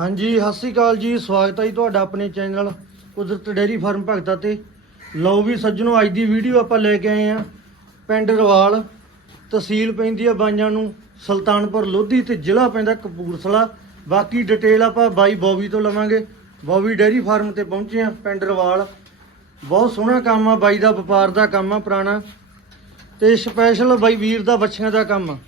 ਹਾਂਜੀ, ਸਤਿ ਸ਼੍ਰੀ ਅਕਾਲ ਜੀ, ਸਵਾਗਤ ਹੈ ਜੀ ਤੁਹਾਡਾ ਆਪਣੇ ਚੈਨਲ ਕੁਦਰਤ ਡੇਅਰੀ ਫਾਰਮ ਭਗਤਾ ਤੇ। ਲਓ ਵੀ ਸੱਜਣੋ, ਅੱਜ ਦੀ ਵੀਡੀਓ ਆਪਾਂ ਲੈ ਕੇ ਆਏ ਆ ਪਿੰਡ ਰਵਾਲ ਤਹਿਸੀਲ ਪੈਂਦੀ ਆ ਬਾਈਆਂ ਨੂੰ ਸੁਲਤਾਨਪੁਰ ਲੋਧੀ ਤੇ ਜ਼ਿਲ੍ਹਾ ਪੈਂਦਾ ਕਪੂਰਥਲਾ। ਬਾਕੀ ਡਿਟੇਲ ਆਪਾਂ ਬਾਈ ਬੌਬੀ ਤੋਂ ਲਵਾਂਗੇ। ਬੌਬੀ ਡੇਅਰੀ ਫਾਰਮ ਤੇ ਪਹੁੰਚੇ ਆ ਪਿੰਡ ਰਵਾਲ। ਬਹੁਤ ਸੋਹਣਾ ਕੰਮ ਆ, ਬਾਈ ਦਾ ਵਪਾਰ ਦਾ ਕੰਮ ਆ ਪੁਰਾਣਾ। ਤੇ ਸਪੈਸ਼ਲ ਬਾਈ ਵੀਰ ਦਾ ਬੱਚਿਆਂ ਦਾ ਕੰਮ ਆ।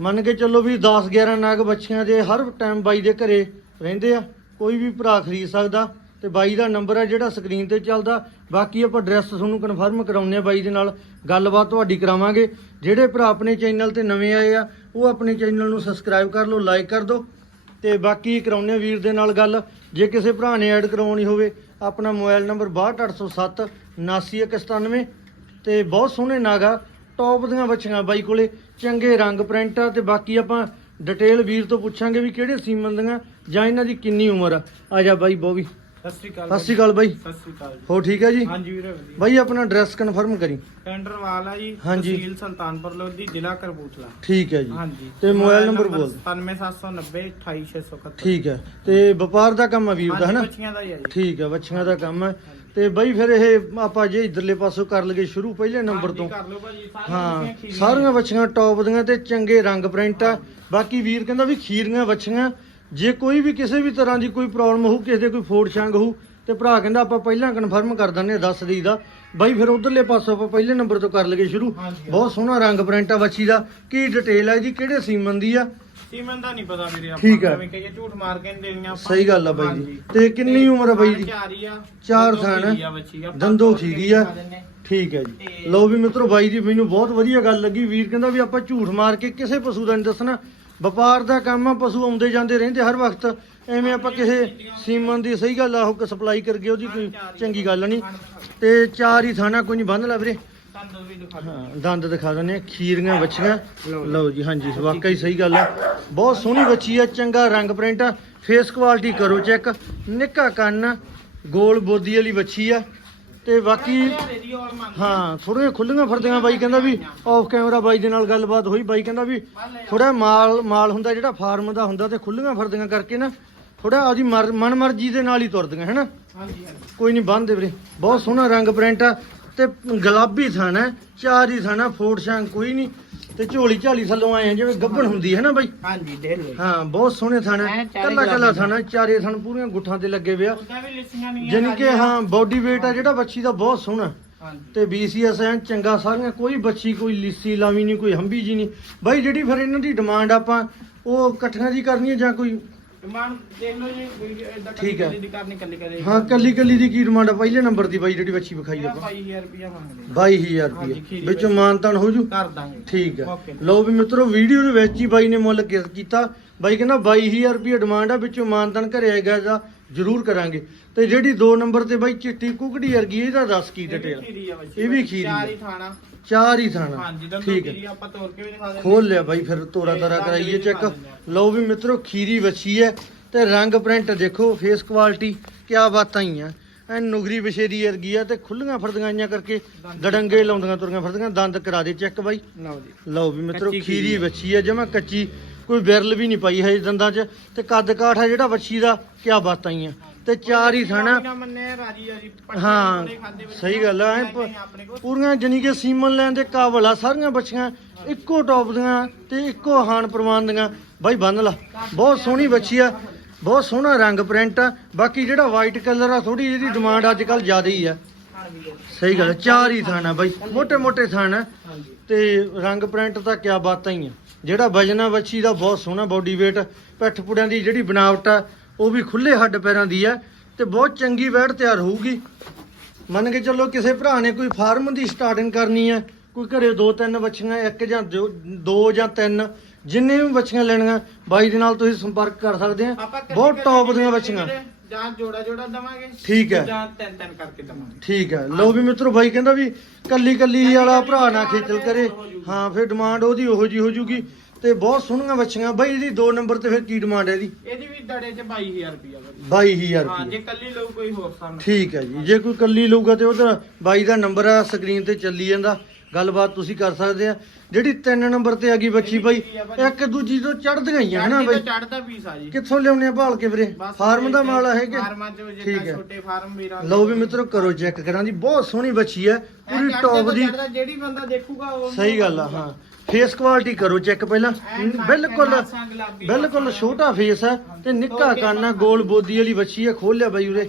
ਮੰਨ ਕੇ ਚੱਲੋ ਵੀ 10 11 ਨਗ ਬੱਚਿਆਂ ਦੇ ਹਰ ਟਾਈਮ ਬਾਈ ਦੇ ਘਰੇ ਰਹਿੰਦੇ ਆ, ਕੋਈ ਵੀ ਭਰਾ ਖਰੀਦ ਸਕਦਾ ਤੇ ਬਾਈ ਦਾ ਨੰਬਰ ਆ ਜਿਹੜਾ ਸਕਰੀਨ ਤੇ ਚੱਲਦਾ। ਬਾਕੀ ਆਪਾਂ ਐਡਰੈਸ ਤੁਹਾਨੂੰ ਕਨਫਰਮ ਕਰਾਉਂਦੇ ਆ ਬਾਈ ਦੇ ਨਾਲ, ਗੱਲਬਾਤ ਤੁਹਾਡੀ ਕਰਾਵਾਂਗੇ। ਜਿਹੜੇ ਭਰਾ ਆਪਣੇ ਚੈਨਲ ਤੇ ਨਵੇਂ ਆਏ ਆ, ਉਹ ਆਪਣੇ ਚੈਨਲ ਨੂੰ ਸਬਸਕ੍ਰਾਈਬ ਕਰ ਲਓ ਲਾਈਕ ਕਰ ਦਿਓ। ਤੇ ਬਾਕੀ ਕਰਾਉਂਦੇ ਆ ਵੀਰ ਦੇ ਨਾਲ ਗੱਲ। ਜੇ ਕਿਸੇ ਭਰਾ ਨੇ ਐਡ ਕਰਾਉਣੀ ਹੋਵੇ, ਆਪਣਾ ਮੋਬਾਈਲ ਨੰਬਰ 62807 79197 ਤੇ ਬਹੁਤ ਸੋਹਣੇ ਨਾਗਾ ਟੌਪ ਦੀਆਂ ਬੱਚੀਆਂ ਬਾਈ ਕੋਲੇ ਚੰਗੇ ਰੰਗ ਪ੍ਰਿੰਟ ਆ ਤੇ ਬਾਕੀ ਆਪਾਂ ਡਿਟੇਲ ਵੀਰ ਤੋਂ ਪੁੱਛਾਂਗੇ ਵੀ ਕਿਹੜੇ ਸੀਮਨ ਦੀਆਂ ਜਾਂ ਇਹਨਾਂ ਦੀ ਕਿੰਨੀ ਉਮਰ ਆ। ਆ ਜਾ ਬਾਈ ਬੋਵੀ ਸਤਿ ਸ੍ਰੀ ਅਕਾਲ ਸਤਿ ਸ਼੍ਰੀ ਅਕਾਲ ਬਾਈ। ਸਤਿ ਸ੍ਰੀ ਅਕਾਲ ਜੀ। ਹੋ ਠੀਕ ਹੈ ਜੀ? ਹਾਂਜੀ ਵੀਰੇ ਵਧੀਆ। ਬਾਈ ਆਪਣਾ ਐਡਰੈਸ ਕਨਫਰਮ ਕਰੀ। ਟੈਂਡਰ ਵਾਲਾ ਜੀ ਹਾਂਜੀ। ਤਹਿਸੀਲ ਸੁਲਤਾਨਪੁਰ ਲੋਧੀ ਜ਼ਿਲ੍ਹਾ ਕਰਬੂਤਲਾ। ਠੀਕ ਹੈ ਜੀ। ਹਾਂਜੀ। ਤੇ ਮੋਬਾਈਲ ਨੰਬਰ ਬੋਲ। 97790 28671 ਠੀਕ ਹੈ ਤੇ ਵਪਾਰ ਦਾ ਕੰਮ ਆ ਵੀਰ ਦਾ ਹਨਾ? ਬੱਚੀਆਂ ਦਾ ਹੀ ਹੈ ਜੀ। ਠੀਕ ਹੈ ਬੱਚੀਆਂ ਦਾ ਕੰਮ ਹੈ ਤੇ ਬਾਈ ਫਿਰ ਇਹ ਆਪਾਂ ਜੇ ਇਧਰਲੇ ਪਾਸੋਂ ਕਰ ਲਈਏ ਸ਼ੁਰੂ ਪਹਿਲੇ ਨੰਬਰ ਤੋਂ। ਕਰ ਲਓ ਭਾਜੀ ਸਾਰੀਆਂ ਹਾਂ ਸਾਰੀਆਂ ਬੱਚੀਆਂ ਟੌਪ ਦੀਆਂ ਤੇ ਚੰਗੇ ਰੰਗ ਪ੍ਰਿੰਟ ਆ। ਬਾਕੀ ਵੀਰ ਕਹਿੰਦਾ ਵੀ ਖੀਰੀਆਂ ਬੱਚੀਆਂ ਜੇ ਕੋਈ ਵੀ ਕਿਸੇ ਵੀ ਤਰ੍ਹਾਂ ਦੀ ਕੋਈ ਪ੍ਰੋਬਲਮ ਹੋਊ ਕਿਸੇ ਦੇ ਕੋਈ ਫੋੜ ਛੰਗ ਹੋਊ ਤੇ ਭਰਾ ਕਹਿੰਦਾ ਆਪਾਂ ਪਹਿਲਾਂ ਕਨਫਰਮ ਕਰ ਆ ਦੱਸ ਦਈਦਾ ਬਾਈ ਫਿਰ ਉਧਰਲੇ ਪਾਸੋਂ ਆਪਾਂ ਪਹਿਲੇ ਨੰਬਰ ਤੋਂ ਕਰ ਲਈਏ ਸ਼ੁਰੂ। ਬਹੁਤ ਸੋਹਣਾ ਰੰਗ ਪ੍ਰਿੰਟ ਆ ਬੱਚੀ ਦਾ। ਕੀ ਡਿਟੇਲ ਆ ਇਹਦੀ ਕਿਹੜੇ ਸੀਮਨ ਦੀ ਆ? ਸੀਮਨ ਦਾ ਨਹੀਂ ਪਤਾ ਵੀਰੇ ਆਪਾਂ ਠੀਕ ਹੈ। ਐਵੇਂ ਕਹੀਏ ਝੂਠ ਮਾਰ ਕੇ ਨਹੀਂ ਦੇਣੀਆਂ ਆਪਾਂ ਸਹੀ ਗੱਲ ਆ ਬਾਈ ਜੀ ਹਾਂਜੀ। ਤੇ ਕਿੰਨੀ ਉਮਰ ਆ ਬਾਈ ਦੀ ਚਾਰ ਹੀ ਆ ਚਾਰ ਦੰਦੋਂ ਥਣ। ਖੀਰੀ ਆ ਬੱਚੀ ਆਪਾਂ ਦੰਦੋਂ ਖੀਰੀ ਆ। ਦਿਖਾ ਦਿੰਦੇ। ਠੀਕ ਹੈ ਜੀ ਲਓ ਵੀ ਮਿੱਤਰੋ ਬਾਈ ਦੀ ਮੈਨੂੰ ਬਹੁਤ ਵਧੀਆ ਗੱਲ ਲੱਗੀ ਵੀਰ ਕਹਿੰਦਾ ਵੀ ਆਪਾਂ ਝੂਠ ਮਾਰ ਕੇ ਕਿਸੇ ਪਸ਼ੂ ਦਾ ਨਹੀਂ ਦੱਸਣਾ ਵਪਾਰ ਦਾ ਕੰਮ ਆ ਪਸ਼ੂ ਆਉਂਦੇ ਜਾਂਦੇ ਰਹਿੰਦੇ ਹਰ ਵਕਤ ਐਵੇਂ ਆਪਾਂ ਕਿਸੇ ਸੀਮਨ ਦੀ ਸਹੀ ਗੱਲ ਆ ਉਹ ਸਪਲਾਈ ਕਰਕੇ ਉਹਦੀ ਕੋਈ ਚੰਗੀ ਗੱਲ ਨਹੀਂ ਤੇ ਚਾਰ ਹੀ ਥਾਣਾ ਕੋਈ ਨਹੀਂ ਬੰਨ ਲਾ ਵੀਰੇ। ਹਾਂ ਦੰਦ ਦਿਖਾ ਦਿੰਦੇ ਆ ਖੀਰੀਆਂ ਬੱਚੀਆਂ। ਲਓ ਜੀ। ਹਾਂਜੀ ਵਾਕਈ ਸਹੀ ਗੱਲ ਆ। ਬਹੁਤ ਸੋਹਣੀ ਬੱਚੀ ਆ ਚੰਗਾ ਰੰਗ ਪ੍ਰਿੰਟ ਆ। ਫੇਸ ਕੁਆਲਿਟੀ ਕਰੋ ਚੈੱਕ। ਨਿੱਕਾ ਕੰਨ ਗੋਲ ਬੋਦੀ ਵਾਲੀ ਬੱਚੀ ਆ। ਤੇ ਬਾਕੀ ਹਾਂ ਥੋੜੀਆਂ ਖੁੱਲੀਆਂ ਫਿਰਦੀਆਂ ਬਾਈ ਕਹਿੰਦਾ ਵੀ ਆਫ ਕੈਮਰਾ ਬਾਈ ਦੇ ਨਾਲ ਗੱਲਬਾਤ ਹੋਈ। ਬਾਈ ਕਹਿੰਦਾ ਵੀ ਥੋੜਾ ਮਾਲ ਮਾਲ ਹੁੰਦਾ ਜਿਹੜਾ ਫਾਰਮ ਦਾ ਹੁੰਦਾ ਤੇ ਖੁੱਲੀਆਂ ਫਿਰਦੀਆਂ ਕਰਕੇ ਨਾ ਥੋੜਾ ਮਰ- ਮਨ ਮਰਜ਼ੀ ਦੇ ਨਾਲ ਹੀ ਤੁਰਦੀਆਂ ਹੈਨਾ ਹਾਂਜੀ ਹਾਂਜੀ। ਕੋਈ ਨਹੀਂ ਬੰਨਦੇ ਵੀਰੇ। ਬਹੁਤ ਸੋਹਣਾ ਰੰਗ ਪ੍ਰਿੰਟ ਆ। ਤੇ ਗੁਲਾਬੀ ਥਣ ਹੈ ਚਾਰ ਹੀ ਥਣ ਆ ਫੋੜ ਸ਼ਾਂਗ ਕੋਈ ਨਹੀਂ। ਤੇ ਝੋਲੀ ਝਾਲੀ ਥੱਲੋਂ ਆਏ ਆ ਜਿਵੇਂ ਗੱਬਣ ਹੁੰਦੀ ਹੈ ਨਾ ਬਾਈ? ਹਾਂਜੀ ਦੇ ਲਓ ਹਾਂ ਬਹੁਤ ਸੋਹਣੇ ਥਣ ਐਂ ਹੈ ਚਾਰੇ ਕੱਲਾ ਕੱਲਾ ਗੁਲਾਬੀ ਥਣ ਹੈ, ਚਾਰੇ ਥਣ ਪੂਰੀਆਂ ਗੁੱਠਾਂ ਤੇ ਲੱਗੇ ਵਿਆ ਉਹਦਾ ਵੀ ਲਿਸੀਆਂ ਨਹੀਂ ਜਾਣੀ ਕਿ ਹਾਂ ਬਾਡੀ weight ਆ ਜਿਹੜਾ ਬੱਚੀ ਦਾ ਬਹੁਤ ਸੋਹਣਾ। ਹਾਂਜੀ। ਤੇ BCS ਐਨ ਚੰਗਾ ਸਾਰੀਆਂ ਕੋਈ ਬੱਚੀ ਕੋਈ ਲਿੱਸੀ ਲਾਵੀ ਨਹੀਂ ਕੋਈ ਹੰਬੀ ਜੀ ਨਹੀਂ। ਬਾਈ ਜਿਹੜੀ ਫਿਰ ਇਹਨਾਂ ਦੀ ਡਿਮਾਂਡ ਆਪਾਂ ਉਹ ਇਕੱਠੀਆਂ ਦੀ ਕਰਨੀ ਹੈ ਜਾਂ ਕੋਈ ਡਿਮਾਂਡ ਦੇਖ ਲਓ ਜੀ ਠੀਕ ਹੈ। ਦੀ ਕਰਨੀ ਕੱਲੀ ਕਰੇ ਹਾਂ ਕੱਲੀ ਕੱਲੀ ਦੀ ਕੀ ਡਿਮਾਂਡ ਆ? ਪਹਿਲੇ ਨੰਬਰ ਦੀ ਬਾਈ ਜਿਹੜੀ ਬੱਚੀ ਵਿਖਾਈ ਆਪਾਂ। 22000 ਰੁਪਇਆ ਮੰਗਦੇ 22000 ਹਾਂਜੀ, ਰੁਪਏ ਖੀਰੀ ਵਿੱਚੋਂ ਮਾਨਤਾਨ ਹੋ ਜੂ? ਕਰ ਦਾਂਗੇ। ਠੀਕ ਹੈ. ਲਓ ਵੀ ਮਿੱਤਰੋ ਵੀਡੀਓ ਦੇ ਵਿੱਚ ਹੀ ਬਾਈ ਨੇ ਮੁੱਲ ਕਿਸ ਕੀਤਾ। ਬਾਈ ਕਹਿੰਦਾ 22000 ਰੁਪਏ ਡਿਮਾਂਡ ਆ ਵਿੱਚੋਂ ਮਾਨਤਾਨ ਘਰੇ ਆਏਗਾ ਜਾਂ ਜ਼ਰੂਰ ਕਰਾਂਗੇ। ਤੇ ਜਿਹੜੀ 2 ਨੰਬਰ ਤੇ ਬਾਈ ਚਿੱਟੀ ਕੁਕੜੀ ਵਰਗੀ ਇਹਦਾ ਦੱਸ ਕੀ ਡਿਟੇਲ ਇਹ ਵੀ ਖੀਰੀ ਚਾਰ ਆ। ਹੀ ਥਾਣਾ। ਚਾਰ ਹੀ ਥਾਣਾ। ਹਾਂਜੀ ਦੰਦੋਂ ਠੀਕ ਹੈ। ਆਪਾਂ ਤੋੜ ਕੇ ਵੀ ਦਿਖਾ ਦਿੰਦੇ ਖੋਲ ਲਿਆ ਬਾਈ ਫਿਰ ਤੋੜਾ ਤਾਰਾ ਤੇ ਕਰਾਈਏ ਚੈੱਕ। ਲਓ ਵੀ ਮਿੱਤਰੋ ਖੀਰੀ ਵੱਛੀ ਹੈ ਤੇ ਰੰਗ ਪ੍ਰਿੰਟ ਦੇਖੋ ਫੇਸ ਕੁਆਲਿਟੀ ਕਿਆ ਬਾਤਾਂ ਹੀ ਆ। ਐ ਨੁਗਰੀ ਬਸ਼ੇਰੀ ਵਰਗੀ ਆ ਤੇ ਖੁੱਲੀਆਂ ਫਰਦੀਆਂ ਆਈਆਂ ਕਰਕੇ ਗੜੰਗੇ ਲਾਉਂਦੀਆਂ ਤੁਰੀਆਂ ਫਿਰਦੀਆਂ ਦੰਦ ਕਰਾ ਦੇ ਚੈੱਕ ਬਾਈ। ਲਓ ਜੀ। ਲਓ ਵੀ ਮਿੱਤਰੋ ਕੱਚੀ ਖੀਰੀ ਖੀਰੀ। ਵੱਛੀ ਆ ਜਮਾ ਕੱਚੀ ਕੋਈ ਵਿਰਲ ਵੀ ਨਹੀਂ ਪਾਈ ਹੈ ਦੰਦਾਂ 'ਚ। ਤੇ ਕੱਦ ਕਾਠ ਆ ਜਿਹੜਾ ਵੱਛੀ ਦਾ ਕਿਆ ਬਾਤਾਂ ਹੀ ਆ। ਤੇ ਚਾਰ ਹੀ ਸਨ। ਹਾਂ ਸਹੀ ਗੱਲ ਆ ਪੂਰੀਆਂ ਜਾਣੀ ਕਿ ਸੀਮਨ ਲੈਣ ਦੇ ਕਾਬਲ ਆ ਸਾਰੀਆਂ ਬੱਚੀਆਂ ਇੱਕੋ ਟੌਪ ਦੀਆਂ ਤੇ ਇੱਕੋ ਹਾਨ ਪ੍ਰਵਾਨ ਦੀਆਂ। ਬਾਈ ਬੰਨ ਲਾ। ਬਹੁਤ ਸੋਹਣੀ ਬੱਚੀ ਆ ਬਹੁਤ ਸੋਹਣਾ ਰੰਗ ਪ੍ਰਿੰਟ ਆ। ਬਾਕੀ ਜਿਹੜਾ ਵਾਈਟ ਕਲਰ ਆ ਥੋੜੀ ਜਿਹੀ ਡਿਮਾਂਡ ਅੱਜ ਕੱਲ ਜ਼ਿਆਦਾ ਹੀ ਆ। ਸਹੀ ਗੱਲ ਚਾਰ ਹੀ ਥਾਣਾ ਬਾਈ ਮੋਟੇ ਮੋਟੇ ਥਾਣਾ ਤੇ ਰੰਗ ਪ੍ਰਿੰਟ ਤਾਂ ਕਿਆ ਬਾਤਾਂ ਹੀ ਆ। ਜਿਹੜਾ ਵਜਨ ਆ ਵੱਛੀ ਦਾ ਬਹੁਤ ਸੋਹਣਾ ਬੋਡੀ weight ਪਿੱਠ ਪੁੜਿਆਂ ਦੀ ਜਿਹੜੀ ਬਣਾਵਟ ਆ ਉਹ ਵੀ ਖੁੱਲੇ ਹੱਡ ਪੈਰਾਂ ਦੀ ਆ ਤੇ ਬਹੁਤ ਚੰਗੀ ਵੈੜ ਤਿਆਰ ਹੋਊਗੀ। ਮੰਨ ਕੇ ਚੱਲੋ ਕਿਸੇ ਭਰਾ ਨੇ ਕੋਈ ਫਾਰਮ ਦੀ ਸਟਾਰਟਿੰਗ ਕਰਨੀ ਆ ਕੋਈ ਘਰੇ ਦੋ ਤਿੰਨ ਬੱਚੀਆਂ ਇੱਕ ਜਾਂ ਦੋ ਜਾਂ ਤਿੰਨ ਜਿੰਨੇ ਵੀ ਬੱਚੀਆਂ ਲੈਣੀਆਂ ਬਾਈ ਦੇ ਨਾਲ ਤੁਸੀਂ ਸੰਪਰਕ ਕਰ ਸਕਦੇ ਆ। ਬਹੁਤ ਟੌਪ ਦੀਆਂ ਬੱਚੀਆਂ। ਜਾਂ ਜੋੜਾ ਜੋੜਾ ਦਵਾਂਗੇ ਠੀਕ ਹੈ। ਜਾਂ ਤਿੰਨ ਤਿੰਨ ਕਰਕੇ ਦਵਾਂਗੇ। ਠੀਕ ਹੈ। ਲਓ ਵੀ ਮਿੱਤਰੋ ਬਾਈ ਕਹਿੰਦਾ ਵੀ ਕੱਲੀ ਕੱਲੀ ਵਾਲਾ ਭਰਾ ਨਾ ਖੇਚਲ ਕਰੇ। ਹਾਂ ਫਿਰ ਡਿਮਾਂਡ ਉਹਦੀ ਉਹੋ ਜੀ ਹੋ ਜੂਗੀ। ਤੇ ਬਹੁਤ ਸੋਹਣੀਆਂ ਬੱਚੀਆਂ ਬਾਈ ਇਹਦੀ 2 ਨੰਬਰ ਤੇ ਫਿਰ ਕੀ ਡਿਮਾਂਡ ਹੈ ਇਹਦੀ? ਇਹਦੀ ਵੀ ਦੜੇ ਚ 22000 ਰੁਪਇਆ ਵਾ 22000 ਹਾਂ ਜੇ ਰੁਪਏ ਕੱਲੀ ਲਊ ਕੋਈ ਹੋਰ ਸਾਨੂੰ। ਠੀਕ ਹੈ ਜੀ। ਜੇ ਕੋਈ ਕੱਲੀ ਲਊਗਾ ਤੇ ਉਹਦਾ ਬਾਈ ਦਾ ਨੰਬਰ ਆ ਸਕਰੀਨ ਤੇ ਚੱਲੀ ਜਾਂਦਾ। ਗੱਲਬਾਤ ਤੁਸੀਂ ਕਰ ਸਕਦੇ ਆ। ਜਿਹੜੀ 3 ਨੰਬਰ ਤੇ ਆ ਗਈ ਬੱਚੀ ਬਾਈ ਇੱਕ ਦੂਜੀ ਤੋਂ ਚੜਦੀਆਂ ਹੀ ਆ ਹਨਾ ਬਾਈ? ਚੜਦਾ ਪੀਸ ਆ ਜੀ। ਕਿੱਥੋਂ ਲਿਆਉਣੇ ਆ ਭਾਲ ਕੇ ਵੀਰੇ? ਬਸ ਫਾਰਮ ਦਾ ਮਾਲ ਹੈ ਕਿ ਫਾਰਮਾਂ ਚ ਠੀਕ ਜਿੱਦਾਂ। ਛੋਟੇ ਫਾਰਮ ਵੀਰਾਂ ਲਓ ਵੀ ਮਿੱਤਰੋ ਕਰੋ ਚੈੱਕ ਕਰਾਂ ਦੀ ਬਹੁਤ ਸੋਹਣੀ ਬੱਚੀ ਹੈ ਇਹ ਪੂਰੀ ਟੌਪ ਦੀ ਜਿਹੜੀ ਬੰਦਾ ਦੇਖੂਗਾ ਉਹ ਸਹੀ ਗੱਲ ਆ ਹਾਂ। ਫੇਸ ਕੁਆਲਿਟੀ ਕਰੋ ਚੈੱਕ ਪਹਿਲਾਂ। ਬਿਲਕੁਲ ਬਿਲਕੁਲ। ਛੋਟਾ ਫੇਸ ਹੈ ਤੇ ਨਿੱਕਾ ਕੰਨ ਆ ਗੋਲ ਬੋਦੀ ਵਾਲੀ ਬੱਚੀ ਹੈ ਖੋਲਿਆ ਬਾਈ ਉਰੇ।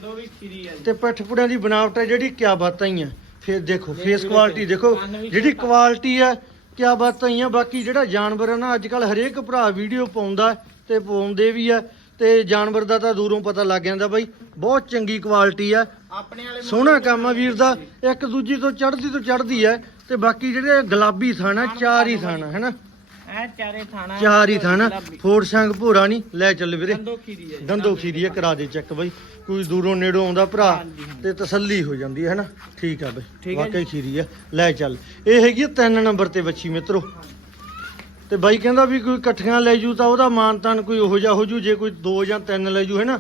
ਆ ਤੇ ਪਿੱਠ ਪੁੜਿਆਂ ਦੀ ਬਣਾਵਟ ਹੈ ਜਿਹੜੀ ਕਿਆ ਬਾਤਾਂ ਹੀ ਆ। ਫਿਰ ਦੇਖੋ ਫੇਸ ਕੁਆਲਿਟੀ ਦੇਖੋ ਜਿਹੜੀ। ਕੁਆਲਿਟੀ ਹੈ ਕਿਆ ਬਾਤਾਂ ਹੀ ਆ। ਬਾਕੀ ਜਿਹੜਾ ਜਾਨਵਰ ਹੈ ਨਾ ਅੱਜ ਕੱਲ ਹਰੇਕ ਭਰਾ ਵੀਡੀਓ ਪਾਉਂਦਾ ਹੈ ਤੇ ਪਾਉਂਦੇ ਵੀ ਆ। ਤੇ ਜਾਨਵਰ ਦਾ ਤਾਂ ਦੂਰੋਂ ਪਤਾ ਲੱਗ ਜਾਂਦਾ ਬਾਈ ਬਹੁਤ ਚੰਗੀ ਕੁਆਲਿਟੀ ਆ। ਆਪਣੇ ਵਾਲੇ ਸੋਹਣਾ ਕੰਮ ਆ ਵੀਰ ਦਾ। ਇੱਕ ਦੂਜੀ ਤੋਂ ਚੜ੍ਹਦੀ ਤੋਂ ਚੜ੍ਹਦੀ ਹੈ ਤੇ ਬਾਕੀ ਜਿਹੜੇ ਗੁਲਾਬੀ ਥਣ ਚਾਰ ਹੀ ਥਣ ਹੈਨਾ? ਐ ਚਾਰੇ ਥਾਣਾ ਚਾਰ ਹੀ ਥਣ। ਫੋੜ ਸੰਗ ਭੂਰਾ ਨਹੀਂ ਲੈ ਚੱਲ ਵੀਰੇ। ਦੰਦੋ ਖੀਰੀ ਆ ਜੀ ਦੰਦੋ ਖੀਰੀ ਆ ਕਰਾ ਦੇ ਚੈੱਕ ਬਾਈ। ਕੋਈ ਦੂਰੋਂ ਨੇੜੋਂ ਆਉਂਦਾ ਭਰਾ। ਤੇ ਤਸੱਲੀ ਹੋ ਜਾਂਦੀ ਹੈ ਨਾ ਠੀਕ ਆ ਬਈ। ਹੈ ਵਾਕਈ ਖੀਰੀ ਆ ਲੈ ਚੱਲ। ਇਹ ਹੈਗੀ ਤਿੰਨ ਨੰਬਰ ਤੇ ਬੱਚੀ ਮਿੱਤਰੋ। ਤੇ ਬਾਈ ਕਹਿੰਦਾ ਵੀ ਕੋਈ ਇਕੱਠੀਆਂ ਲੈ ਜੂ ਤਾਂ ਉਹਦਾ ਮਾਨ ਤਾਨ ਕੋਈ ਉਹੋ ਜਿਹਾ ਹੋ ਜੂ ਜੇ ਕੋਈ ਦੋ ਜਾਂ ਤਿੰਨ ਲੈ ਜੂ ਹੈ ਨਾ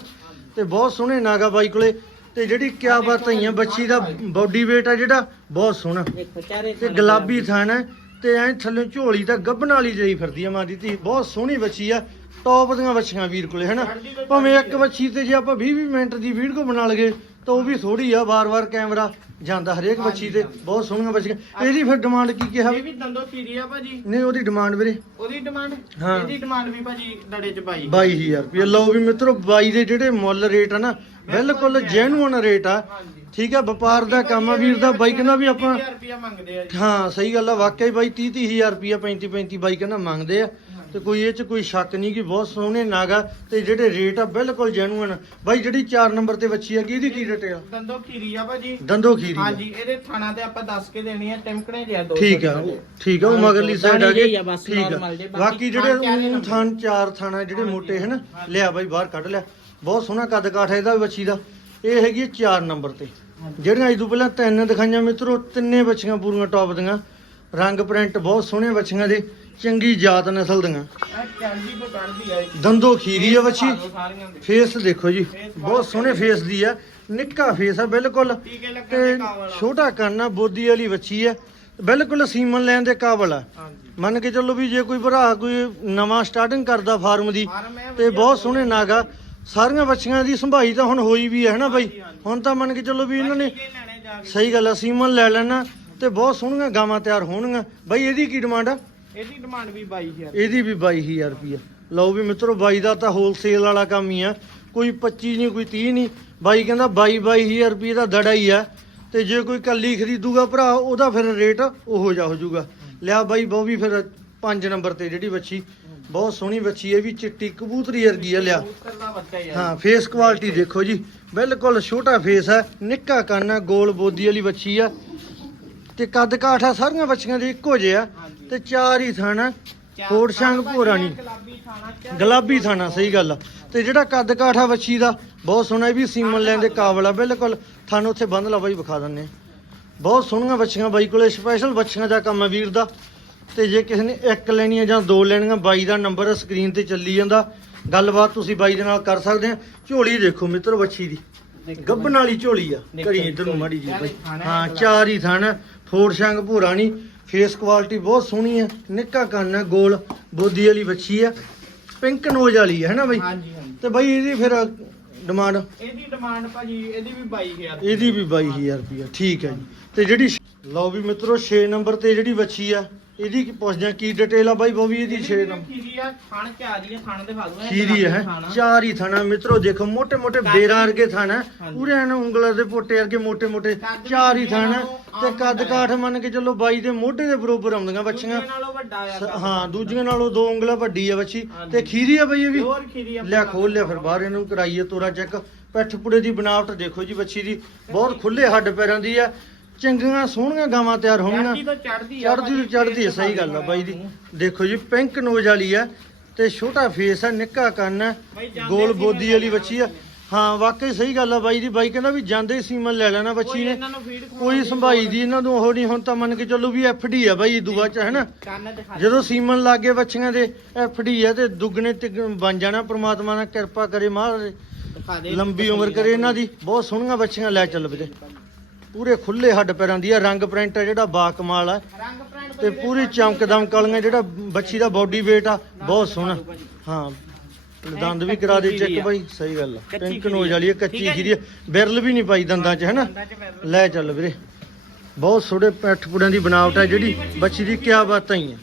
ਤੇ ਬਹੁਤ ਸੋਹਣੇ ਨਾਗਾ ਬਾਈ ਕੋਲੇ। ਤੇ ਜਿਹੜੀ ਕਿਆ ਬਾਤ ਹੈ ਬੱਚੀ ਦਾ ਬਾਡੀ weight ਆ ਜਿਹੜਾ ਬਹੁਤ ਸੋਹਣਾ। ਦੇਖੋ ਚਾਰੇ ਤੇ ਗੁਲਾਬੀ ਥਣ ਹੈ ਤੇ ਐ ਥੱਲੇ ਝੋਲੀ ਤਾਂ ਗੱਬਣ ਵਾਲੀ ਜਿਹੀ ਫਿਰਦੀ ਆ ਮਾਂ ਦੀ ਧੀ। ਬਹੁਤ ਸੋਹਣੀ ਬੱਚੀ ਆ ਟੌਪ ਦੀਆਂ ਬੱਚੀਆਂ ਵੀਰ ਕੋਲੇ ਹੈਨਾ? ਭਾਵੇਂ ਇੱਕ ਬੱਚੀ ਤੇ ਜੇ ਆਪਾਂ 20 20 ਮਿੰਟ ਦੀ ਵੀਡੀਓ ਬਣਾ ਲਗੇ ਤਾਂ ਉਹ ਵੀ ਥੋੜੀ ਆ ਵਾਰ-ਵਾਰ ਕੈਮਰਾ ਜਾਂਦਾ ਹਰੇਕ ਬੱਚੀ ਤੇ। ਬਹੁਤ ਸੋਹਣੀਆਂ ਬੱਚੀਆਂ। ਇਹਦੀ ਫਿਰ ਡਿਮਾਂਡ ਕੀ ਕਿਹਾ? ਇਹ ਵੀ ਦੰਦੋ ਖੀਰੀ ਆ ਭਾਜੀ। ਨਹੀਂ ਉਹਦੀ ਡਿਮਾਂਡ ਵੀਰੇ। ਉਹਦੀ ਡਿਮਾਂਡ ਹਾਂ। ਇਹਦੀ ਡਿਮਾਂਡ ਵੀ ਭਾਜੀ ਡੜੇ ਚ ਪਾਈ 22000 ਰੁਪਏ ਲਓ ਵੀ ਮਿੱਤਰੋ 22 ਦੇ ਜਿਹੜੇ ਮੁੱਲ ਰੇਟ ਆ ਨਾ ਬਿਲਕੁਲ ਜੈਨੂਅਨ ਰੇਟ ਆ। ਹਾਂਜੀ। ਠੀਕ ਆ ਵਪਾਰ ਦਾ ਕੰਮ ਆ ਵੀਰ ਦਾ ਬਾਈ ਕਹਿੰਦਾ ਵੀ ਆਪਾਂ 30000 ਰੁਪਇਆ ਮੰਗਦੇ ਆ ਜੀ। ਹਾਂ ਸਹੀ ਗੱਲ ਆ ਵਾਕਈ ਬਾਈ 30 30000 ਰੁਪਿਆ 35 35 ਬਾਈ ਕਹਿੰਦਾ ਮੰਗਦੇ ਆ। ਤੇ ਕੋਈ ਇਹ ਚ ਕੋਈ ਸ਼ੱਕ ਨਹੀਂ ਕਿ ਬਹੁਤ ਸੋਹਣੇ ਨਾਗਾ ਤੇ ਜਿਹੜੇ ਰੇਟ ਆ ਬਿਲਕੁਲ ਜੈਨੂਅਨ ਬਾਈ ਜਿਹੜੀ 4 ਨੰਬਰ ਤੇ ਬੱਚੀ ਆ ਇਹਦੀ ਕੀ ਡਿਟੇਲ ਦੰਦੋ ਖੀਰੀ ਆ ਭਾਜੀ। ਦੰਦੋ ਖੀਰੀ ਆ। ਹਾਂਜੀ ਇਹਦੇ ਥਾਣਾ ਤੇ ਆਪਾਂ ਦੱਸ ਕੇ ਦੇਣੀ ਆ ਟਿਮਕਣੇ ਜਿਆ ਦੋ ਠੀਕ ਆ ਉਹ- ਠੀਕ ਆ ਉਹ ਮਗਰਲੀ ਸਾਈਡ ਆ ਗਈ ਆ ਬਸ, ਠੀਕ ਆ। ਬਾਕੀ ਬਾਕੀ ਜਿਹੜੇ। ਥਣ ਚਾਰ ਥਾਣਾ ਜਿਹੜੇ ਮੋਟੇ ਹਨ ਲਿਆ ਬਾਈ ਬਾਹਰ ਕੱਢ ਲਿਆ। ਬਹੁਤ ਸੋਹਣਾ ਕੱਦ ਕਾਠ ਹੈ ਇਹਦਾ ਵੀ ਬੱਚੀ ਦਾ। ਇਹ ਹੈਗੀ 4 ਨੰਬਰ ਤੇ। ਜਿਹੜੀਆਂ ਅੱਜ ਤੋਂ ਪਹਿਲਾਂ ਤਿੰਨ ਦਿਖਾਈਆਂ ਮਿੱਤਰੋ, ਤਿੰਨੇ ਬੱਚੀਆਂ ਪੂਰੀਆਂ ਟੌਪ ਦੀਆਂ। ਰੰਗ ਪ੍ਰਿੰਟ ਬਹੁਤ ਸੋਹਣੇ ਬੱਚੀਆਂ ਦੇ, ਚੰਗੀ ਜਾਤ ਨਸਲ ਦੀਆਂ। ਦੰਦੋ ਖੀਰੀ ਆ ਬੱਚੀ। ਫੇਸ ਦੇਖੋ ਜੀ, ਬਹੁਤ ਸੋਹਣੇ ਫੇਸ ਦੀ ਆ। ਨਿੱਕਾ ਫੇਸ ਆ ਬਿਲਕੁਲ। ਤੇ ਛੋਟਾ ਕੰਨ ਆ, ਬੋਦੀ ਵਾਲੀ ਬੱਚੀ ਆ। ਬਿਲਕੁਲ ਸੀਮਨ ਲੈਣ ਦੇ ਕਾਬਲ ਆ। ਮੰਨ ਕੇ ਚੱਲੋ ਵੀ ਜੇ ਕੋਈ ਭਰਾ ਕੋਈ ਨਵਾਂ ਸਟਾਰਟਿੰਗ ਕਰਦਾ ਫਾਰਮ ਦੀ, ਤੇ ਬਹੁਤ ਸੋਹਣੇ ਨਾਗਾ। ਸਾਰੀਆਂ ਬੱਚੀਆਂ ਦੀ ਸੰਭਾਈ ਤਾਂ ਹੁਣ ਹੋਈ ਵੀ ਹੈ ਹਨਾ ਬਾਈ। ਹੁਣ ਤਾਂ ਮੰਨ ਕੇ ਚੱਲੋ ਵੀ ਇਹਨਾਂ ਨੇ ਸਹੀ ਗੱਲ ਆ ਸੀਮਨ ਲੈ ਲੈਣਾ ਤੇ ਬਹੁਤ ਸੋਹਣੀਆਂ ਗਾਵਾਂ ਤਿਆਰ ਹੋਣਗੀਆਂ। ਬਾਈ ਇਹਦੀ ਕੀ ਡਿਮਾਂਡ ਆ? ਇਹਦੀ ਡਿਮਾਂਡ ਵੀ 22000 ਇਹਦੀ ਵੀ 22000 ਰੁਪਿਆ ਲਓ ਵੀ ਮਿੱਤਰੋ ਬਾਈ ਦਾ ਤਾਂ ਹੋਲਸੇਲ ਵਾਲਾ ਕੰਮ ਹੀ ਆ। ਕੋਈ 25 ਨਹੀਂ ਕੋਈ 30 ਨਹੀਂ। ਬਾਈ ਕਹਿੰਦਾ 22 22000 ਰੁਪਏ ਦਾ ਦੜਾ ਹੀ ਆ। ਤੇ ਜੇ ਕੋਈ ਕੱਲੀ ਖਰੀਦੂਗਾ ਭਰਾ ਉਹਦਾ ਫਿਰ ਰੇਟ ਉਹੋ ਜਿਹਾ ਹੋ ਜਾਊਗਾ। ਲਿਆ ਬਾਈ ਬਹੁ ਵੀ ਫਿਰ 5 ਨੰਬਰ ਤੇ ਜਿਹੜੀ ਬੱਚੀ। ਬਹੁਤ ਸੋਹਣੀ ਬੱਚੀ ਹੈ ਵੀ ਚਿੱਟੀ ਕਬੂਤਰੀ ਵਰਗੀ ਆ ਲਿਆ। ਕਬੂਤਰ ਦਾ ਬੱਚਾ ਹੀ ਆ ਹਾਂ ਫੇਸ ਕੁਆਲਿਟੀ ਦੇਖੋ ਜੀ। ਬਿਲਕੁਲ ਛੋਟਾ ਫੇਸ ਹੈ ਨਿੱਕਾ ਕੰਨ ਹੈ ਗੋਲ ਬੋਦੀ ਵਾਲੀ ਬੱਚੀ ਆ। ਤੇ ਕੱਦ ਕਾਠ ਆ ਸਾਰੀਆਂ ਬੱਚੀਆਂ ਦੇ ਇੱਕੋ ਜਿਹਾ ਹਾਂਜੀ। ਤੇ ਚਾਰ ਹੀ ਥਣ ਆ ਕੋਟ ਸ਼ੰਗ ਥਾਣਾ ਭੋਰਾ ਭਾਜੀ, ਨਹੀਂ ਗੁਲਾਬੀ ਥਾਣਾ ਸਹੀ ਗੱਲ ਆ। ਤੇ ਜਿਹੜਾ ਕੱਦ ਕਾਠਾ ਬੱਚੀ ਦਾ ਬਹੁਤ ਸੋਹਣਾ ਇਹ ਵੀ ਸੀਮਨ ਲੈਣ ਦੇ ਕਾਬਲ ਆ। ਬਿਲਕੁਲ ਥਾਨੂੰ ਉੱਥੇ ਬੰਦ ਲਾ ਬਾਈ ਵਿਖਾ ਦਿੰਨੇ ਆ। ਬਹੁਤ ਸੋਹਣੀਆਂ ਬੱਚੀਆਂ ਬਾਈ ਕੋਲੇ ਸਪੈਸ਼ਲ ਬੱਚੀਆਂ ਦਾ ਕੰਮ ਆ ਵੀਰ ਦਾ। ਤੇ ਜੇ ਕਿਸੇ ਨੇ ਇੱਕ ਲੈਣੀ ਆ ਜਾਂ ਦੋ ਲੈਣੀਆਂ ਬਾਈ ਦਾ ਨੰਬਰ ਸਕਰੀਨ ਤੇ ਚੱਲੀ ਜਾਂਦਾ। ਗੱਲਬਾਤ ਤੁਸੀਂ ਬਾਈ ਦੇ ਨਾਲ ਕਰ ਸਕਦੇ ਆ। ਝੋਲੀ ਦੇਖੋ ਮਿੱਤਰ ਬੱਚੀ ਦੀ। ਗੱਬਨ ਵਾਲੀ ਝੋਲੀ ਆ। ਘੜੀ ਇਧਰ ਨੂੰ ਮਾੜੀ ਜੀ ਬਾਈ। ਹਾਂ। ਚਾਰ ਹੀ ਥਣ। ਫੋੜ ਸ਼ੰਗ ਭੂਰਾ ਨਹੀਂ। ਫੇਸ ਕੁਆਲਿਟੀ ਬਹੁਤ ਸੋਹਣੀ ਹੈ ਨਿੱਕਾ ਕੰਨ ਹੈ ਗੋਲ। ਬੋਦੀ ਵਾਲੀ ਬੱਚੀ ਆ। ਪਿੰਕ ਨੋਜ਼ ਵਾਲੀ ਹੈ ਹੈਨਾ ਬਾਈ? ਹਾਂਜੀ ਹਾਂਜੀ। ਤੇ ਬਾਈ ਇਹਦੀ ਫਿਰ ਡਿਮਾਂਡ? ਇਹਦੀ ਡਿਮਾਂਡ ਭਾਜੀ ਇਹਦੀ ਵੀ 22000 ਇਹਦੀ ਵੀ 22000 ਰੁਪਇਆ ਠੀਕ ਹੈ ਜੀ। ਤੇ ਜਿਹੜੀ ਲਓ ਵੀ ਮਿੱਤਰੋ 6 ਨੰਬਰ ਤੇ ਜਿਹੜੀ ਬੱਚੀ ਆ ਇਹਦੀ ਕੀ ਪੁੱਛਦੇ ਕੀ ਡਿਟੇਲ ਆ ਬਾਈ ਬੋਵੀ ਇਹਦੀ 6 ਨੰਬਰ ਖੀਰੀ ਆ ਆ ਥਣ। ਦੇ ਚਾਰ ਹੀ ਥਣਾ ਮਿੱਤਰੋ ਦੇਖੋ ਮੋٹے ਮੋٹے ਬੇਰਾਂ ਵਰਗੇ ਥਣ ਪੂਰੇ ਐਨ ਉਂਗਲਾਂ ਦੇ ਪੋਟੇ ਵਰਗੇ ਮੋٹے ਮੋٹے ਚਾਰ ਹੀ ਥਣ ਤੇ ਕੱਦ ਕਾਠ ਮੰਨ ਕੇ ਚੱਲੋ ਬਾਈ ਦੇ ਮੋਢੇ ਦੇ ਬਰੋਬਰ ਆਉਂਦੀਆਂ ਬੱਚੀਆਂ। ਹਾਂ ਦੂਜੀਆਂ ਨਾਲੋਂ ਦੋ ਉਂਗਲਾਂ ਵੱਡੀ ਆ ਬੱਚੀ। ਤੇ ਖੀਰੀ ਆ ਬਾਈ ਇਹ ਵੀ? ਲੈ ਖੋਲ ਲਿਆ ਫਿਰ ਬਾਹਰ ਇਹਨੂੰ ਕਰਾਈਏ ਤੋਰਾ ਚੈੱਕ। ਪਿੱਠ ਪੁੜੇ ਦੀ ਬਣਾਵਟ ਦੇਖੋ ਜੀ ਬੱਚੀ ਦੀ ਬਹੁਤ ਖੁੱਲੇ ਹੱਡ ਪੈਰਾਂ ਦੀ ਆ। ਚੰਗੀਆਂ ਸੋਹਣੀਆਂ ਗਾਵਾਂ ਤਿਆਰ ਹੋਣਗੀਆਂ। ਚੜਦੀ ਤੋਂ ਚੜਦੀ ਆ ਚੜਦੀ ਤੋਂ ਚੜਦੀ ਹੈ ਸਹੀ ਗੱਲ ਆ ਬਾਈ ਦੀ ਦੇਖੋ ਜੀ ਪਿੰਕ ਨੋਜ਼ ਵਾਲੀ ਆ ਤੇ ਛੋਟਾ ਫੇਸ ਆ ਨਿੱਕਾ ਕੰਨ ਆ ਗੋਲ ਬੋਦੀ ਵਾਲੀ ਬੱਚੀ ਆ। ਹਾਂ ਵਾਕਈ ਸਹੀ ਗੱਲ ਆ ਬਾਈ ਦੀ ਬਾਈ ਕਹਿੰਦਾ ਵੀ ਜਾਂਦੇ ਹੀ ਸੀਮਨ ਲੈ ਲੈਣਾ ਬੱਚੀ ਨੇ। ਕੋਈ ਸੰਭਾਈ ਦੀ ਇਹਨਾਂ ਨੂੰ ਉਹ ਨਹੀਂ ਹੁਣ ਤਾਂ ਮੰਨ ਕੇ ਚੱਲੋ ਵੀ ਐਫਡੀ ਆ ਬਾਈ ਦੂਆ ਚ ਹੈ ਨਾ? ਕੰਨ ਦਿਖਾ ਦੇ। ਜਦੋਂ ਸੀਮਨ ਲੱਗੇ ਬੱਚੀਆਂ ਦੇ ਐਫਡੀ ਆ ਤੇ ਦੁੱਗਣੇ ਤਿੱਗ- ਬਣ ਜਾਣਾ ਪ੍ਰਮਾਤਮਾ ਨਾਲ ਕਿਰਪਾ ਕਰੇ ਮਹਾਰਾਜ। ਲੰਬੀ ਉਮਰ ਕਰੇ ਇਹਨਾਂ ਦੀ। ਬਹੁਤ ਸੋਹਣੀਆਂ ਬੱਚੀਆਂ ਲੈ ਚੱਲ ਵੀਰੇ। ਪੂਰੇ ਖੁੱਲੇ ਹੱਡ ਪੈਰਾਂ ਦੀ ਆ ਰੰਗ ਪ੍ਰਿੰਟ ਆ ਜਿਹੜਾ ਬਾ ਕਮਾਲ ਆ। ਰੰਗ ਪ੍ਰਿੰਟ ਤੇ ਪੂਰੀ ਚਮਕਦਮ ਕਲੀਆਂ ਜਿਹੜਾ ਬੱਚੀ ਦਾ ਬਾਡੀ weight ਆ ਬਹੁਤ ਸੋਹਣਾ। ਹਾਂ ਦੰਦ ਵੀ ਕਰਾ ਦੇ ਚੈੱਕ ਬਾਈ ਸਹੀ ਗੱਲ ਆ। ਪਿੰਕ ਨੋਜ ਵਾਲੀ ਆ ਕੱਚੀ ਖੀਰੀ ਆ। ਬਿਰਲ ਵੀ ਨਹੀਂ ਪਾਈ ਦੰਦਾਂ 'ਚ ਹੈਨਾ ਲੈ ਚੱਲ ਵੀਰੇ। ਬਹੁਤ ਸੋਹਣੇ ਪੈਠ ਪੁੜਿਆਂ ਦੀ ਬਣਾਵਟ ਆ ਜਿਹੜੀ ਬੱਚੀ ਦੀ ਕਿਆ ਬਾਤਾਂ ਹੀ ਆ।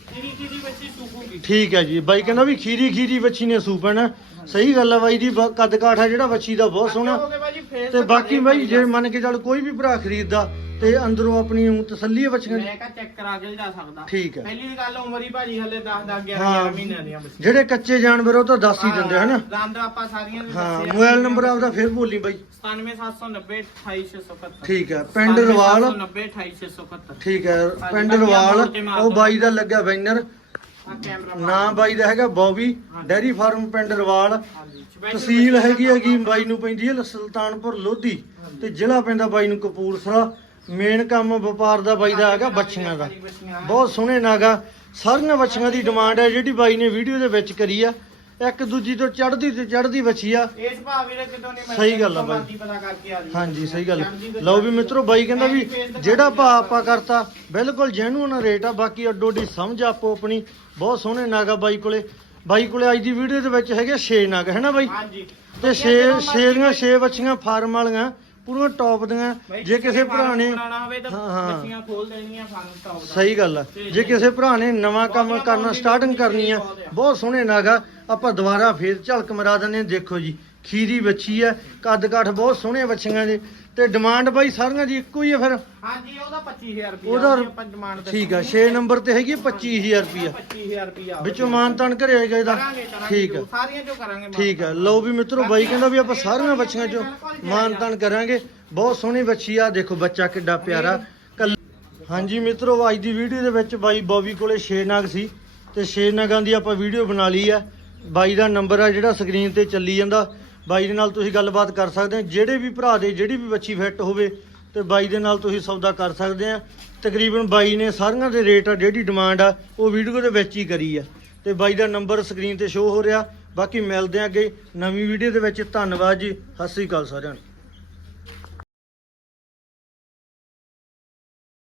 ਠੀਕ ਹੈ ਜੀ। ਬਾਈ ਕਹਿੰਦਾ ਵੀ ਖੀਰੀ ਖੀਰੀ ਬੱਚੀ ਨੇ ਸੂ ਪੈਣਾ ਸਹੀ ਗੱਲ ਆ ਬਾਈ ਬ- ਕੱਦ ਕਾਠ ਆ ਜਿਹੜਾ ਬੱਚੀ ਦਾ ਬਹੁਤ ਸੋਹਣਾ। ਹੋਗੇ ਤੇ ਬਾਕੀ ਬਾਈ ਜੇ ਮੰਨ ਕੇ ਚੱਲ ਕੋਈ ਵੀ ਭਰਾ ਖਰੀਦਦਾ ਤੇ ਅੰਦਰੋਂ ਆਪਣੀ ਊਂ ਤਸੱਲੀ ਹੈ ਬੱਚੀਆਂ ਦੀ। ਮੈਂ ਕਾ ਚੈੱਕ ਕਰਾ ਕੇ ਜਾ ਸਕਦਾ। ਠੀਕ ਹੈ। ਪਹਿਲੀ ਗੱਲ ਉਮਰ ਹੀ ਭਾਜੀ ਹਲੇ 10 10 11 ਹਾਂ। 11 ਮਹੀਨਿਆਂ ਦੀਆਂ ਬੱਚੀਆਂ। ਜਿਹੜੇ ਕੱਚੇ ਜਾਨਵਰ ਉਹ ਤਾਂ ਦੱਸ ਹੀ ਦਿੰਦੇ ਹਨਾ? ਦੰਦ ਆਪਾਂ ਸਾਰੀਆਂ ਦੇ ਹਾਂ ਦੱਸੇ ਆ। ਮੋਬਾਈਲ ਨੰਬਰ ਆਪਦਾ ਫਿਰ ਬੋਲੀ ਬਾਈ। 97790 28671 ਠੀਕ ਹੈ ਪਿੰਡ ਰਵਾਲ 97790 28671 ਠੀਕ ਹੈ ਪਿੰਡ ਰਵਾਲ ਉਹ ਬਾਈ ਦਾ ਲੱਗਾ ਬੈਨਰ ਆ ਕੈਮਰਾ ਨਾਂ ਬਾਈ ਦਾ ਹੈਗਾ ਬੌਬੀ ਡੈਰੀ ਫਾਰਮ ਪਿੰਡ special ਤਹਿਸੀਲ ਹੈਗੀ ਹੈਗੀ ਬਾਈ ਨੂੰ ਪੈਂਦੀ ਹੈ ਸੁਲਤਾਨਪੁਰ ਲੋਧੀ ਤੇ ਜ਼ਿਲ੍ਹਾ ਪੈਂਦਾ ਬਾਈ ਨੂੰ ਕਪੂਰਥਲਾ। ਮੇਨ ਕੰਮ ਵਪਾਰ ਦਾ ਬਾਈ ਦਾ ਹੈਗਾ ਬੱਚੀਆਂ ਦਾ। ਬਹੁਤ ਸੋਹਣੇ ਨਾਗਾ ਸਾਰੀਆਂ ਬੱਚੀਆਂ ਦੀ ਡਿਮਾਂਡ ਹੈ ਜਿਹੜੀ ਬਾਈ ਨੇ ਵੀਡੀਓ ਦੇ ਵਿੱਚ ਕਰੀ ਆ। ਇੱਕ ਦੂਜੀ ਤੋਂ ਚੜ੍ਹਦੀ ਤੇ ਚੜ੍ਹਦੀ ਬੱਚੀ ਆ। ਇਸ ਭਾਅ ਵੀਰੇ ਕਿਤੋਂ ਨਹੀਂ ਸਹੀ ਗੱਲ ਆ ਬਾਈ। ਹਾਂਜੀ ਸਹੀ ਗੱਲ ਲਓ ਵੀ ਮਿੱਤਰੋ ਬਾਈ ਕਹਿੰਦਾ ਵੀ ਜਿਹੜਾ ਦਿੰਦੇ ਭਾ ਆ। ਆਪਾਂ ਕਰਤਾ ਬਿਲਕੁਲ ਜੈਨੂਨ ਰੇਟ ਆ। ਬਾਕੀ ਅੱਡੋ ਅੱਡੀ ਸਮਝ ਆਪੋ ਆਪਣੀ। ਬਹੁਤ ਸੋਹਣੇ ਨਾਗਾ ਬਾਈ ਕੋਲੇ। ਬਾਈ ਕੋਲੇ ਅੱਜ ਦੀ ਵੀਡੀਓ ਦੇ ਵਿੱਚ ਹੈਗੇ 6 ਨਗ ਹੈ ਨਾ ਬਾਈ? ਹਾਂਜੀ। ਤੇ 6 6 ਦੀਆਂ 6 ਬੱਚੀਆਂ ਫਾਰਮ ਵਾਲੀਆਂ ਪੂਰੀਆਂ ਟੌਪ ਦੀਆਂ। ਜੇ ਕਿਸੇ ਭਰਾ ਨੇ ਹਾਂ, ਹਾਂ। ਬੱਚੀਆਂ ਖੋਲ ਦੇਣੀਆਂ ਫਾਰਮ ਟੌਪ ਦਾ ਸਹੀ ਗੱਲ ਆ। ਜੇ ਕਿਸੇ ਭਰਾ ਨੇ ਨਵਾਂ ਕੰਮ ਕਰਨਾ ਸਟਾਰਟਿੰਗ ਕਰਨੀ ਆ ਬਹੁਤ ਸੋਹਣੇ ਨਾਗਾ ਆਪਾਂ ਦੁਬਾਰਾ ਫੇਰ ਝਲਕ ਮਰਾ ਦਿੰਦੇ ਹਾਂ। ਦੇਖੋ ਜੀ ਖੀਰੀ ਬੱਚੀ ਆ ਕੱਦ ਕਾਠ ਬਹੁਤ ਸੋਹਣੀਆਂ ਬੱਚੀਆਂ ਦੇ। ਤੇ ਡਿਮਾਂਡ ਬਾਈ ਸਾਰੀਆਂ ਦੀ ਇੱਕੋ ਹੀ ਆ ਫਿਰ। ਹਾਂਜੀ ਉਹਦਾ 25000 ਰੁਪਏ ਉਹਦਾ ਆਪਾਂ ਡਿਮਾਂਡ ਠੀਕ ਆ 6 ਨੰਬਰ ਤੇ ਹੈਗੀ 25000 ਰੁਪਿਆ 25000 ਰੁਪਏ ਵਿੱਚੋਂ ਮਾਨਤਾਨ ਘਰੇ ਆਏਗਾ ਇਹਦਾ। ਕਰਾਂਗੇ ਕਰਾਂਗੇ ਠੀਕ ਆ। ਜ਼ਰੂਰ, ਸਾਰੀਆਂ ਚੋਂ ਕਰਾਂਗੇ ਠੀਕ ਆ। ਲਓ ਵੀ ਮਿੱਤਰੋ ਬਾਈ ਕਹਿੰਦਾ ਵੀ ਆਪਾਂ ਸਾਰੀਆਂ ਬੱਚੀਆਂ ਚੋਂ ਮਾਨਤਾਨ ਕਰਾਂਗੇ। ਬਹੁਤ ਸੋਹਣੀ ਬੱਚੀ ਆ ਦੇਖੋ ਬੱਚਾ ਕਿੱਡਾ ਪਿਆਰਾ। ਕੱਲ- ਹਾਂਜੀ ਮਿੱਤਰੋ ਅੱਜ ਦੀ ਵੀਡੀਓ ਦੇ ਵਿੱਚ ਬਾਈ ਬੋਬੀ ਕੋਲੇ 6 ਨਗ ਸੀ ਤੇ 6 ਨਗਾਂ ਦੀ ਆਪਾਂ ਵੀਡੀਓ ਬਣਾ ਲਈ ਆ। ਬਾਈ ਦਾ ਨੰਬਰ ਆ ਜਿਹੜਾ ਸਕਰੀਨ ਤੇ ਚੱਲੀ ਜਾਂਦਾ। ਬਾਈ ਦੇ ਨਾਲ ਤੁਸੀਂ ਗੱਲਬਾਤ ਕਰ ਸਕਦੇ ਹੋ ਜਿਹੜੇ ਵੀ ਭਰਾ ਦੇ, ਜਿਹੜੀ ਵੀ ਬੱਚੀ ਫਿੱਟ ਹੋਵੇ, ਤੇ ਬਾਈ ਦੇ ਨਾਲ ਤੁਸੀਂ ਸੌਦਾ ਕਰ ਸਕਦੇ ਆ। ਤਕਰੀਬਨ ਬਾਈ ਨੇ ਸਾਰੀਆਂ ਦੇ ਰੇਟ ਆ, ਜਿਹੜੀ ਡਿਮਾਂਡ ਆ, ਉਹ ਵੀਡੀਓ ਦੇ ਵਿੱਚ ਹੀ ਕਰੀ ਆ। ਤੇ ਬਾਈ ਦਾ ਨੰਬਰ ਸਕਰੀਨ ਤੇ ਸ਼ੋ ਹੋ ਰਿਹਾ। ਬਾਕੀ ਮਿਲਦੇ ਆ ਅੱਗੇ ਨਵੀਂ ਵੀਡੀਓ ਦੇ ਵਿੱਚ। ਧੰਨਵਾਦ ਜੀ। ਸਤਿ ਸ੍ਰੀ ਅਕਾਲ ਸਾਰਿਆਂ ਨੂੰ।